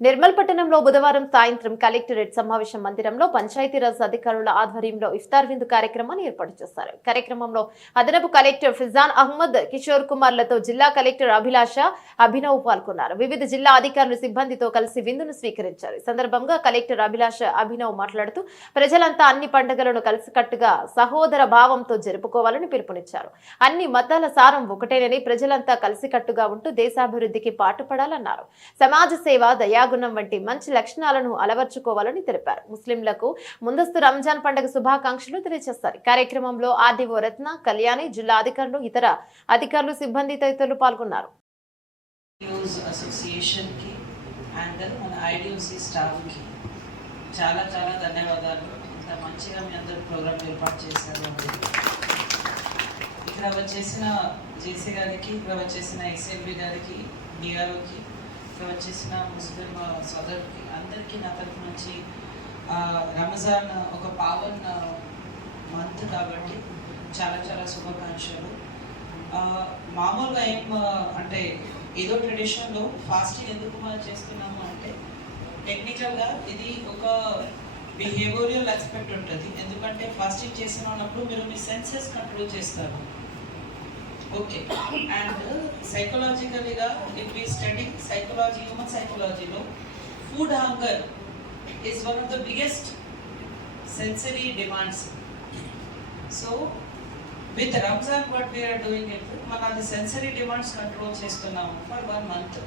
నిర్మల్ పట్టణంలో బుధవారం సాయంత్రం కలెక్టరేట్ సమావేశం మందిరంలో పంచాయతీరాజ్ అధికారుల ఆధ్వర్యంలో ఇఫ్తార్ విందు కార్యక్రమాన్ని ఏర్పాటు చేశారు. కార్యక్రమంలో అదనపు కలెక్టర్ ఫిజాన్ అహ్మద్ కిషోర్ కుమార్లతో జిల్లా కలెక్టర్ అభిలాష అభినవ్ పాల్గొన్నారు. వివిధ జిల్లా అధికారులు సిబ్బందితో కలిసి విందును స్వీకరించారు. ఈ సందర్భంగా కలెక్టర్ అభిలాష అభినవ్ మాట్లాడుతూ ప్రజలంతా అన్ని పండుగలను కలిసికట్టుగా సహోదర భావంతో జరుపుకోవాలని పిలుపునిచ్చారు. అన్ని మతాల సారం ఒకటేనని ప్రజలంతా కలిసికట్టుగా ఉంటూ దేశాభివృద్ధికి పాటుపడాలన్నారు. సమాజ సేవ దయాగుణం వంటి మంచి లక్షణాలను అలవర్చుకోవాలని తెలిపారు. ముస్లింలకు ముందస్తు రంజాన్ పండుగ శుభాకాంక్షలు తెలియజేస్తారు కార్యక్రమంలో ఆర్డీఓ రత్న కళ్యాణి జిల్లా అధికారులు ఇతర అధికారులు సిబ్బంది తదితరులు పాల్గొన్నారు. అసోసియేషన్కి అండ్ మన ఐడిఓసి స్టాఫ్కి చాలా చాలా ధన్యవాదాలు. ఇంత మంచిగా మీ అందరు ప్రోగ్రామ్ ఏర్పాటు చేశారు ఇక్కడ వచ్చేసిన జేసీ గారికి ఇక్కడ వచ్చేసిన ఎస్ఎల్బి గారికి డిఆర్ఓకి వచ్చేసిన ముస్లిం సోదరుకి అందరికీ నా తరఫు నుంచి రంజాన్ ఒక పావన్ మంత్ కాబట్టి చాలా చాలా శుభాకాంక్షలు. మామూలుగా ఏం అంటే ఏదో ట్రెడిషన్లో ఫాస్టింగ్ ఎందుకు మనం చేస్తున్నాము అంటే టెక్నికల్గా ఇది ఒక బిహేవియరల్ ఆస్పెక్ట్ ఉంటుంది. ఎందుకంటే ఫాస్టింగ్ చేసిన ఉన్నప్పుడు మీరు మీ సెన్సెస్ కంట్రోల్ చేస్తారు. ఓకే అండ్ సైకలాజికల్గా if we study psychology human సైకలాజీలో food hunger is one of the biggest sensory demands so with Ramzan what we're doing it మనం అది సెన్సరీ డిమాండ్స్ కంట్రోల్ చేస్తున్నాము ఫర్ వన్ మంత్